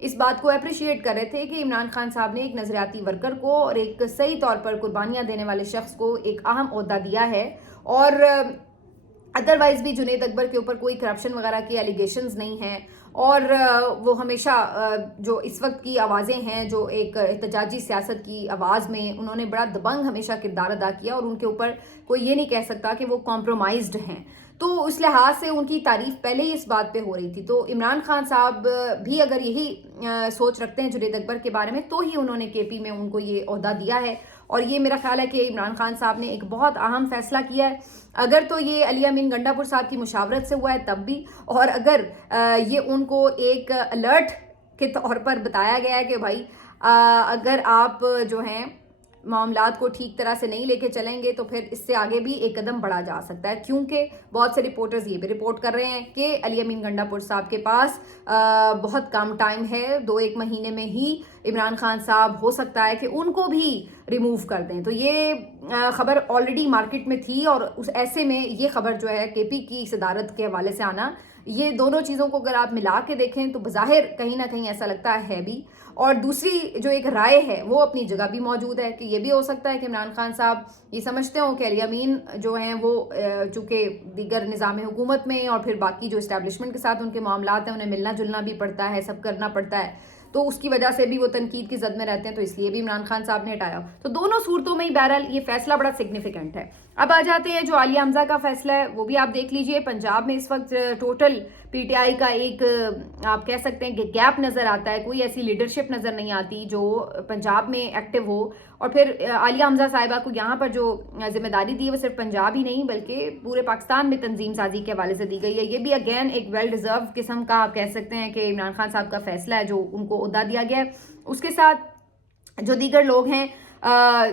اس بات کو اپریشیٹ کر رہے تھے کہ عمران خان صاحب نے ایک نظریاتی ورکر کو اور ایک صحیح طور پر قربانیاں دینے والے شخص کو ایک اہم عہدہ دیا ہے، اور ادروائز بھی جنید اکبر کے اوپر کوئی کرپشن وغیرہ کی ایلیگیشنز نہیں ہیں، اور وہ ہمیشہ جو اس وقت کی آوازیں ہیں، جو ایک احتجاجی سیاست کی آواز میں انہوں نے بڑا دبنگ ہمیشہ کردار ادا کیا، اور ان کے اوپر کوئی یہ نہیں کہہ سکتا کہ وہ کمپرومائزڈ ہیں۔ تو اس لحاظ سے ان کی تعریف پہلے ہی اس بات پہ ہو رہی تھی۔ تو عمران خان صاحب بھی اگر یہی سوچ رکھتے ہیں جنید اکبر کے بارے میں، تو ہی انہوں نے کے پی میں ان کو یہ عہدہ دیا ہے، اور یہ میرا خیال ہے کہ عمران خان صاحب نے ایک بہت اہم فیصلہ کیا ہے۔ اگر تو یہ علی امین گنڈا پور صاحب کی مشاورت سے ہوا ہے تب بھی، اور اگر یہ ان کو ایک الرٹ کے طور پر بتایا گیا ہے کہ بھائی اگر آپ جو ہیں معاملات کو ٹھیک طرح سے نہیں لے کے چلیں گے تو پھر اس سے آگے بھی ایک قدم بڑھا جا سکتا ہے، کیونکہ بہت سے رپورٹرز یہ بھی رپورٹ کر رہے ہیں کہ علی امین گنڈا پور صاحب کے پاس بہت کم ٹائم ہے، 2-1 مہینے میں ہی عمران خان صاحب ہو سکتا ہے کہ ان کو بھی ریموو کر دیں۔ تو یہ خبر آلریڈی مارکیٹ میں تھی، اور اس ایسے میں یہ خبر جو ہے کے پی کی صدارت کے حوالے سے آنا، یہ دونوں چیزوں کو اگر آپ ملا کے دیکھیں تو بظاہر کہیں نہ کہیں ایسا لگتا ہے بھی، اور دوسری جو ایک رائے ہے وہ اپنی جگہ بھی موجود ہے کہ یہ بھی ہو سکتا ہے کہ عمران خان صاحب یہ سمجھتے ہوں کہ علی امین جو ہیں وہ چونکہ دیگر نظام حکومت میں اور پھر باقی جو اسٹیبلشمنٹ کے ساتھ ان کے معاملات ہیں انہیں ملنا جلنا بھی پڑتا ہے، سب کرنا پڑتا ہے، تو اس کی وجہ سے بھی وہ تنقید کی زد میں رہتے ہیں، تو اس لیے بھی عمران خان صاحب نے ہٹایا۔ تو دونوں صورتوں میں ہی بہرحال یہ فیصلہ بڑا سگنیفیکنٹ ہے۔ اب آ جاتے ہیں جو عالیہ حمزہ کا فیصلہ ہے، وہ بھی آپ دیکھ لیجئے۔ پنجاب میں اس وقت ٹوٹل پی ٹی آئی کا ایک آپ کہہ سکتے ہیں کہ گیپ نظر آتا ہے، کوئی ایسی لیڈرشپ نظر نہیں آتی جو پنجاب میں ایکٹیو ہو، اور پھر عالیہ حمزہ صاحبہ کو یہاں پر جو ذمہ داری دی ہے وہ صرف پنجاب ہی نہیں بلکہ پورے پاکستان میں تنظیم سازی کے حوالے سے دی گئی ہے۔ یہ بھی اگین ایک ویل ڈیزرو قسم کا آپ کہہ سکتے ہیں کہ عمران خان صاحب کا فیصلہ ہے جو ان کو عہدہ دیا گیا ہے۔ اس کے ساتھ جو دیگر لوگ ہیں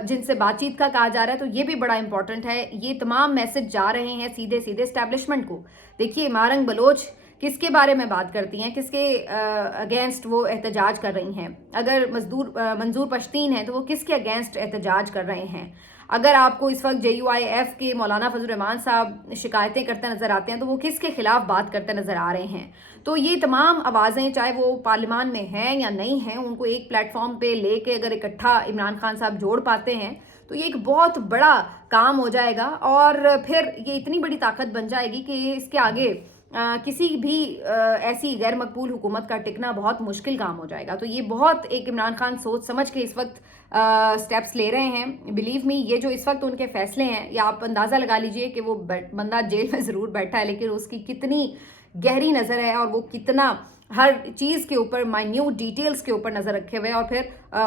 جن سے بات چیت کا کہا جا رہا ہے، تو یہ بھی بڑا امپورٹنٹ ہے۔ یہ تمام میسج جا رہے ہیں سیدھے سیدھے اسٹیبلشمنٹ کو۔ دیکھیے مارنگ بلوچ کس کے بارے میں بات کرتی ہیں، کس کے اگینسٹ وہ احتجاج کر رہی ہیں؟ اگر منظور پشتین ہیں تو وہ کس کے اگینسٹ احتجاج کر رہے ہیں؟ اگر آپ کو اس وقت جے یو آئی ایف کے مولانا فضل الرحمان صاحب شکایتیں کرتے نظر آتے ہیں تو وہ کس کے خلاف بات کرتے نظر آ رہے ہیں؟ تو یہ تمام آوازیں چاہے وہ پارلیمان میں ہیں یا نہیں ہیں، ان کو ایک پلیٹ فارم پہ لے کے اگر اکٹھا عمران خان صاحب جوڑ پاتے ہیں تو یہ ایک بہت بڑا کام ہو جائے گا، اور پھر یہ اتنی بڑی طاقت بن جائے گی کہ اس کے آگے کسی بھی ایسی غیر مقبول حکومت کا ٹکنا بہت مشکل کام ہو جائے گا۔ تو یہ بہت ایک عمران خان سوچ سمجھ کے اس وقت سٹیپس لے رہے ہیں۔ بلیو می، یہ جو اس وقت ان کے فیصلے ہیں، یا آپ اندازہ لگا لیجئے کہ وہ بندہ جیل میں ضرور بیٹھا ہے لیکن اس کی کتنی گہری نظر ہے، اور وہ کتنا ہر چیز کے اوپر مائنیوٹ ڈیٹیلز کے اوپر نظر رکھے ہوئے، اور پھر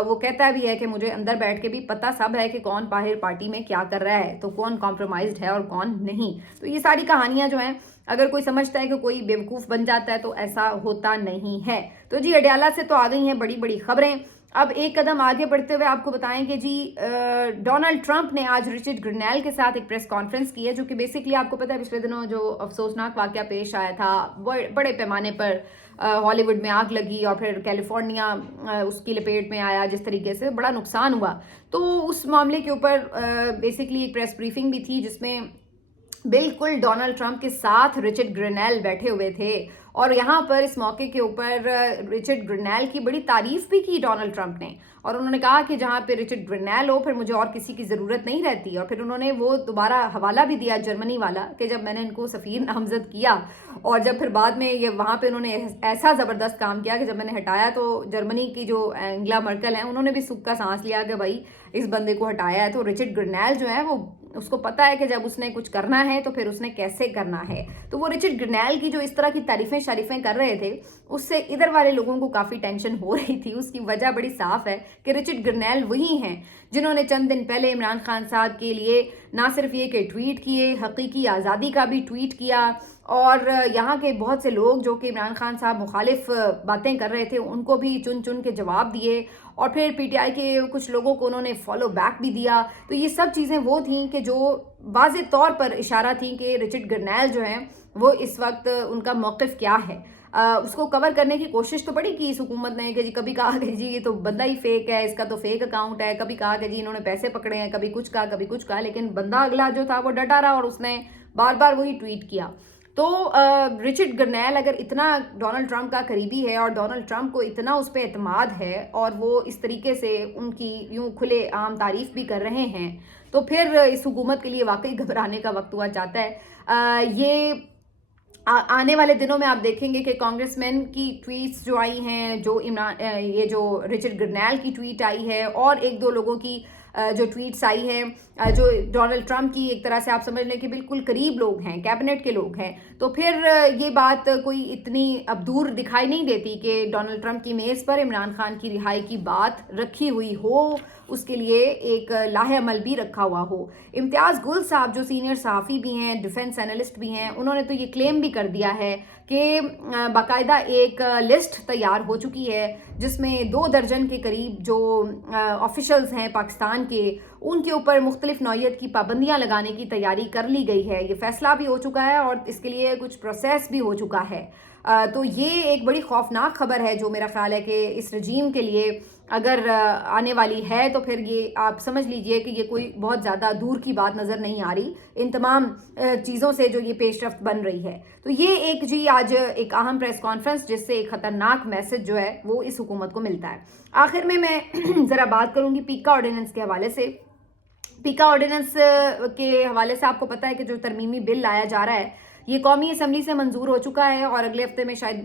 وہ کہتا بھی ہے کہ مجھے اندر بیٹھ کے بھی پتہ سب ہے کہ کون باہر پارٹی میں کیا کر رہا ہے، تو کون کمپرومائزڈ ہے اور کون نہیں۔ تو یہ ساری کہانیاں جو ہیں، اگر کوئی سمجھتا ہے کہ کوئی بیوقوف بن جاتا ہے تو ایسا ہوتا نہیں ہے۔ تو جی اڈیالہ سے تو آ گئی ہیں بڑی بڑی خبریں۔ اب ایک قدم آگے بڑھتے ہوئے آپ کو بتائیں کہ جی ڈونلڈ ٹرمپ نے آج رچرڈ گرنیل کے ساتھ ایک پریس کانفرنس کی ہے، جو کہ بیسکلی آپ کو پتہ ہے پچھلے دنوں جو افسوسناک واقعہ پیش آیا تھا، بڑے پیمانے پر ہالی ووڈ میں آگ لگی اور پھر کیلیفورنیا اس کی لپیٹ میں آیا، جس طریقے سے بڑا نقصان ہوا، تو اس معاملے کے اوپر بیسکلی ایک پریس بریفنگ بھی تھی جس میں بالکل ڈونلڈ ٹرمپ کے ساتھ رچرڈ گرنیل بیٹھے ہوئے تھے، اور یہاں پر اس موقع کے اوپر رچرڈ گرنیل کی بڑی تعریف بھی کی ڈونلڈ ٹرمپ نے، اور انہوں نے کہا کہ جہاں پہ رچرڈ گرنیل ہو پھر مجھے اور کسی کی ضرورت نہیں رہتی، اور پھر انہوں نے وہ دوبارہ حوالہ بھی دیا جرمنی والا کہ جب میں نے ان کو سفیر نامزد کیا، اور جب پھر بعد میں یہ وہاں پہ انہوں نے ایسا زبردست کام کیا کہ جب میں نے ہٹایا تو جرمنی کی جو انگلا مرکل ہیں انہوں نے بھی سکھ کا سانس لیا کہ بھائی اس بندے کو ہٹایا ہے۔ تو رچرڈ گرنیل جو ہے وہ اس کو پتا ہے کہ جب اس نے کچھ کرنا ہے تو پھر اس نے کیسے کرنا ہے، تو وہ رچرڈ گرنیل کی جو اس طرح کی تعریفیں شریفیں کر رہے تھے اس سے ادھر والے لوگوں کو کافی ٹینشن ہو رہی تھی۔ اس کی وجہ بڑی صاف ہے کہ رچرڈ گرنیل وہی ہیں جنہوں نے چند دن پہلے عمران خان صاحب کے لیے نہ صرف یہ کہ ٹویٹ کیے، حقیقی آزادی کا بھی ٹویٹ کیا، اور یہاں کے بہت سے لوگ جو کہ عمران خان صاحب مخالف باتیں کر رہے تھے ان کو بھی چن چن کے جواب دیے، اور پھر پی ٹی آئی کے کچھ لوگوں کو انہوں نے فالو بیک بھی دیا۔ تو یہ سب چیزیں وہ تھیں کہ جو واضح طور پر اشارہ تھیں کہ رچرڈ گرنیل جو ہیں وہ اس وقت ان کا موقف کیا ہے۔ اس کو کور کرنے کی کوشش تو بڑی کی اس حکومت نے کہ جی کبھی کہا کہ جی یہ تو بندہ ہی فیک ہے، اس کا تو فیک اکاؤنٹ ہے، کبھی کہا کہ جی انہوں نے پیسے پکڑے ہیں، کبھی کچھ کہا، لیکن بندہ اگلا جو تھا وہ ڈٹا رہا اور اس نے بار بار وہی ٹویٹ کیا۔ تو رچرڈ گرنیل اگر اتنا ڈونلڈ ٹرمپ کا قریبی ہے اور ڈونلڈ ٹرمپ کو اتنا اس پہ اعتماد ہے اور وہ اس طریقے سے ان کی یوں کھلے عام تعریف بھی کر رہے ہیں، تو پھر اس حکومت کے لیے واقعی گھبرانے کا وقت ہوا چاہتا ہے۔ یہ آنے والے دنوں میں آپ دیکھیں گے کہ کانگریس مین کی ٹویٹس جو آئی ہیں، یہ جو رچرڈ گرنیل کی ٹویٹ آئی ہے اور ایک دو لوگوں کی جو ٹویٹس آئی ہیں جو ڈونلڈ ٹرمپ کی ایک طرح سے آپ سمجھ لیں کہ بالکل قریب لوگ ہیں، کیبنٹ کے لوگ ہیں، تو پھر یہ بات کوئی اتنی اب دور دکھائی نہیں دیتی کہ ڈونلڈ ٹرمپ کی میز پر عمران خان کی رہائی کی بات رکھی ہوئی ہو، اس کے لیے ایک لاہ عمل بھی رکھا ہوا ہو۔ امتیاز گل صاحب جو سینئر صحافی بھی ہیں، ڈیفنس انالسٹ بھی ہیں، انہوں نے تو یہ کلیم بھی کر دیا ہے کہ باقاعدہ ایک لسٹ تیار ہو چکی ہے جس میں 2 درجن کے قریب جو آفیشلز ہیں پاکستان کے، ان کے اوپر مختلف نوعیت کی پابندیاں لگانے کی تیاری کر لی گئی ہے۔ یہ فیصلہ بھی ہو چکا ہے اور اس کے لیے کچھ پروسیس بھی ہو چکا ہے۔ تو یہ ایک بڑی خوفناک خبر ہے جو میرا خیال ہے کہ اس رجیم کے لیے اگر آنے والی ہے تو پھر یہ آپ سمجھ لیجئے کہ یہ کوئی بہت زیادہ دور کی بات نظر نہیں آ رہی ان تمام چیزوں سے جو یہ پیش رفت بن رہی ہے۔ تو یہ ایک آج ایک اہم پریس کانفرنس جس سے ایک خطرناک میسج جو ہے وہ اس حکومت کو ملتا ہے۔ آخر میں ذرا بات کروں گی پیکا آرڈیننس کے حوالے سے۔ پیکا آرڈیننس کے حوالے سے آپ کو پتہ ہے کہ جو ترمیمی بل لایا جا رہا ہے یہ قومی اسمبلی سے منظور ہو چکا ہے اور اگلے ہفتے میں شاید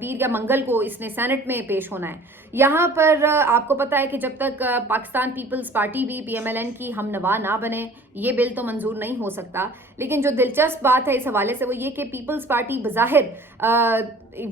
پیر یا منگل کو اس نے سینٹ میں پیش ہونا ہے۔ یہاں پر آپ کو پتہ ہے کہ جب تک پاکستان پیپلز پارٹی بھی پی ایم ایل این کی ہم نوا نہ بنے یہ بل تو منظور نہیں ہو سکتا۔ لیکن جو دلچسپ بات ہے اس حوالے سے وہ یہ کہ پیپلز پارٹی بظاہر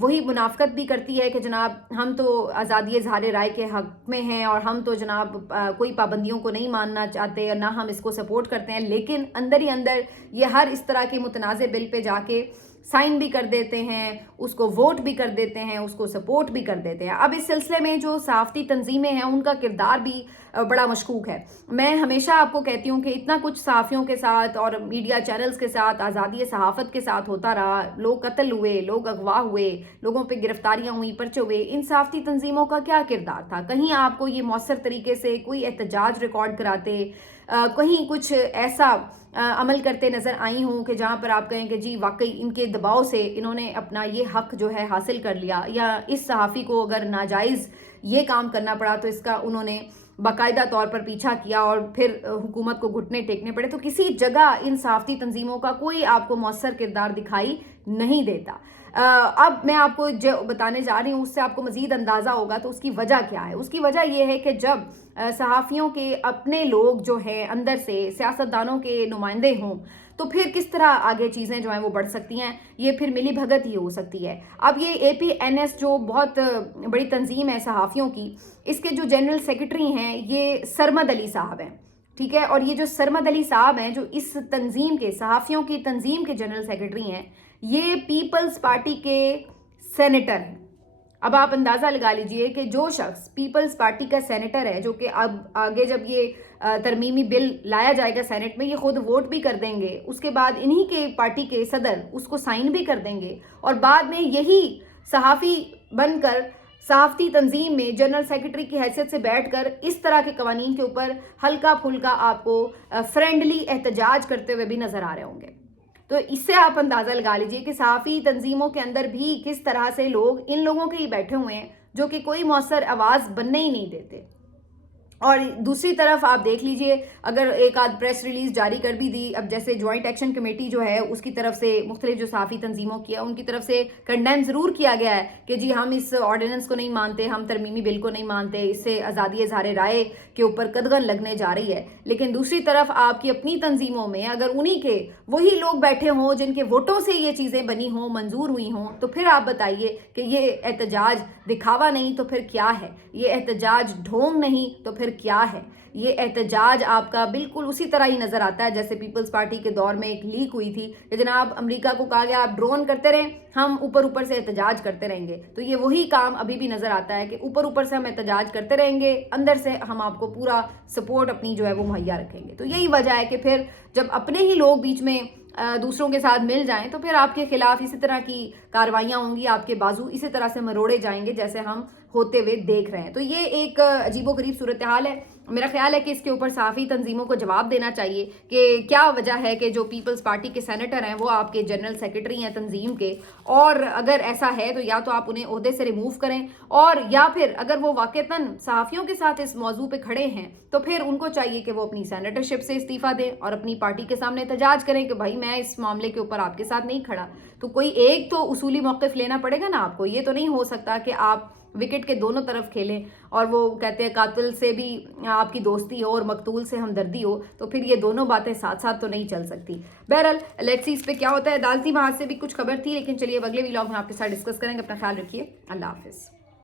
وہی منافقت بھی کرتی ہے کہ جناب ہم تو آزادی اظہار رائے کے حق میں ہیں اور ہم تو جناب کوئی پابندیوں کو نہیں ماننا چاہتے اور نہ ہم اس کو سپورٹ کرتے ہیں، لیکن اندر ہی اندر یہ ہر اس طرح کے متنازع بل پہ جا کے سائن بھی کر دیتے ہیں، اس کو ووٹ بھی کر دیتے ہیں، اس کو سپورٹ بھی کر دیتے ہیں۔ اب اس سلسلے میں جو صحافتی تنظیمیں ہیں ان کا کردار بھی بڑا مشکوک ہے۔ میں ہمیشہ آپ کو کہتی ہوں کہ اتنا کچھ صحافیوں کے ساتھ اور میڈیا چینلز کے ساتھ آزادی صحافت کے ساتھ ہوتا رہا، لوگ قتل ہوئے، لوگ اغوا ہوئے، لوگوں پہ گرفتاریاں ہوئی، پرچے ہوئے، ان صحافتی تنظیموں کا کیا کردار تھا؟ کہیں آپ کو یہ مؤثر طریقے سے کوئی احتجاج ریکارڈ کراتے، کہیں کچھ ایسا عمل کرتے نظر آئی ہوں کہ جہاں پر آپ کہیں کہ جی واقعی ان کے دباؤ سے انہوں نے اپنا یہ حق جو ہے حاصل کر لیا، یا اس صحافی کو اگر ناجائز یہ کام کرنا پڑا تو اس کا انہوں نے باقاعدہ طور پر پیچھا کیا اور پھر حکومت کو گھٹنے ٹیکنے پڑے، تو کسی جگہ ان صحافتی تنظیموں کا کوئی آپ کو مؤثر کردار دکھائی نہیں دیتا۔ اب میں آپ کو جو بتانے جا رہی ہوں اس سے آپ کو مزید اندازہ ہوگا تو اس کی وجہ کیا ہے۔ اس کی وجہ یہ ہے کہ جب صحافیوں کے اپنے لوگ جو ہیں اندر سے سیاستدانوں کے نمائندے ہوں تو پھر کس طرح آگے چیزیں جو ہیں وہ بڑھ سکتی ہیں، یہ پھر ملی بھگت ہی ہو سکتی ہے۔ اب یہ اے پی این ایس جو بہت بڑی تنظیم ہے صحافیوں کی، اس کے جو جنرل سیکرٹری ہیں یہ سرمد علی صاحب ہیں، ٹھیک ہے، اور یہ جو سرمد علی صاحب ہیں جو اس تنظیم کے صحافیوں کی تنظیم کے جنرل سیکرٹری ہیں، یہ پیپلز پارٹی کے سینیٹر ہیں۔ اب آپ اندازہ لگا لیجئے کہ جو شخص پیپلز پارٹی کا سینیٹر ہے، جو کہ اب آگے جب یہ ترمیمی بل لایا جائے گا سینٹ میں یہ خود ووٹ بھی کر دیں گے، اس کے بعد انہی کے پارٹی کے صدر اس کو سائن بھی کر دیں گے، اور بعد میں یہی صحافی بن کر صحافتی تنظیم میں جنرل سیکرٹری کی حیثیت سے بیٹھ کر اس طرح کے قوانین کے اوپر ہلکا پھلکا آپ کو فرینڈلی احتجاج کرتے ہوئے بھی نظر آ رہے ہوں گے۔ تو اس سے آپ اندازہ لگا لیجئے کہ صحافی تنظیموں کے اندر بھی کس طرح سے لوگ ان لوگوں کے ہی بیٹھے ہوئے ہیں جو کہ کوئی مؤثر آواز بننے ہی نہیں دیتے۔ اور دوسری طرف آپ دیکھ لیجئے اگر ایک آدھ پریس ریلیز جاری کر بھی دی، اب جیسے جوائنٹ ایکشن کمیٹی جو ہے اس کی طرف سے مختلف جو صحافی تنظیموں کی ہے ان کی طرف سے کنڈیم ضرور کیا گیا ہے کہ جی ہم اس آرڈیننس کو نہیں مانتے، ہم ترمیمی بل کو نہیں مانتے، اس سے آزادی اظہار رائے کے اوپر قدغن لگنے جا رہی ہے، لیکن دوسری طرف آپ کی اپنی تنظیموں میں اگر انہی کے وہی لوگ بیٹھے ہوں جن کے ووٹوں سے یہ چیزیں بنی ہوں، منظور ہوئی ہوں، تو پھر آپ بتائیے کہ یہ احتجاج دکھاوا نہیں تو پھر کیا ہے؟ یہ احتجاج ڈھونگ نہیں تو پھر کیا ہے؟ یہ احتجاج آپ کا بالکل اسی طرح ہی نظر آتا ہے جیسے پیپلز پارٹی کے دور میں ایک لیک ہوئی تھی کہ جناب امریکہ کو کہا گیا آپ ڈرون کرتے رہیں، ہم اوپر سے احتجاج کرتے رہیں گے، تو یہ وہی کام ابھی بھی نظر آتا ہے کہ اوپر سے ہم احتجاج کرتے رہیں گے، اندر سے ہم آپ کو پورا سپورٹ اپنی جو ہے وہ مہیا رکھیں گے۔ تو یہی وجہ ہے کہ پھر جب اپنے ہی لوگ بیچ میں دوسروں کے ساتھ مل جائیں تو پھر آپ کے خلاف اسی طرح کی کاروائیاں ہوں گی، آپ کے بازو اسی طرح سے مروڑے جائیں گے جیسے ہم ہوتے ہوئے دیکھ رہے ہیں. تو یہ ایک عجیب و غریب صورتحال ہے. میرا خیال ہے کہ اس کے اوپر صحافی تنظیموں کو جواب دینا چاہیے کہ کیا وجہ ہے کہ جو پیپلز پارٹی کے سینیٹر ہیں وہ آپ کے جنرل سیکرٹری ہیں تنظیم کے, اور اگر ایسا ہے تو یا تو آپ انہیں عہدے سے ریموو کریں, اور یا پھر اگر وہ واقعتاً صحافیوں کے ساتھ اس موضوع پہ کھڑے ہیں تو پھر ان کو چاہیے کہ وہ اپنی سینیٹرشپ سے استعفیٰ دیں اور اپنی پارٹی کے سامنے احتجاج کریں کہ بھائی میں اس معاملے کے اوپر آپ کے ساتھ نہیں کھڑا. تو کوئی ایک تو اصولی موقف لینا پڑے گا نا آپ کو. یہ تو نہیں ہو سکتا کہ آپ وکٹ کے دونوں طرف کھیلیں اور وہ کہتے ہیں قاتل سے بھی آپ کی دوستی ہو اور مقتول سے ہمدردی ہو, تو پھر یہ دونوں باتیں ساتھ ساتھ تو نہیں چل سکتی. بہرحال لیٹس سی اس پہ کیا ہوتا ہے. عدالتی محاذ سے بھی کچھ خبر تھی, لیکن چلیے اب اگلے ویلاگ میں آپ کے ساتھ ڈسکس کریں گے. اپنا خیال رکھیے. اللہ حافظ.